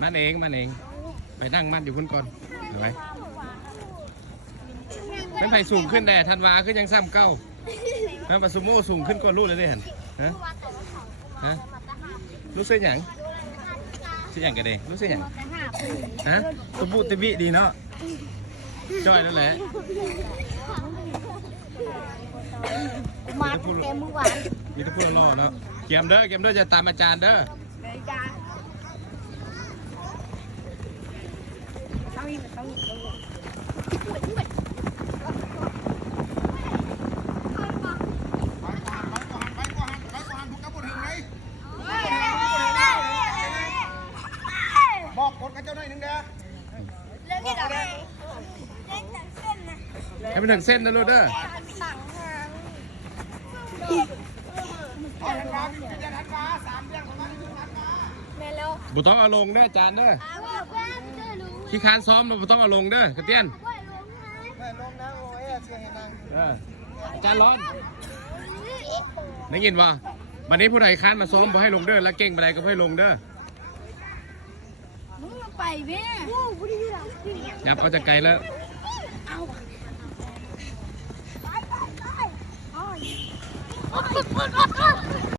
มันเองไปนั่งมันอยู่คุณก่อนเอาไว้เป็นไผ่สูงขึ้นแต่ธันวาขึ้นยังซ้ำเก้าแล้วปัสสุโม่สูงขึ้นก่อนรู้เลยได้เห็นฮะรู้สึกอย่างรู้สึกอย่างกันเองรู้สึกอย่างฮะตบบุตบิดีเนาะจ้อยนั่นแหละมาเต็มมือหวานมีแต่พูดล่อเนาะเกมเด้อจะตามอาจารย์เด้อบอกกดกันเจ้าหน่อยนึงเด้อให้มันถึงเส้นนะลูกเด้อบุต้องเอาลงเด้ออาจารย์เด้อขี้คานซ้อมเราบุต้องเอาลงเด้อกระเตี้ยนอาจารย์ร้อนได้ยินว่าวันนี้ผู้ใดค้านมาซ้อมบ่ให้ลงเด้อแล้วเก่งไปไหนก็ให้ลงเด้อไปแม่ยับเขาจะไกลแล้ว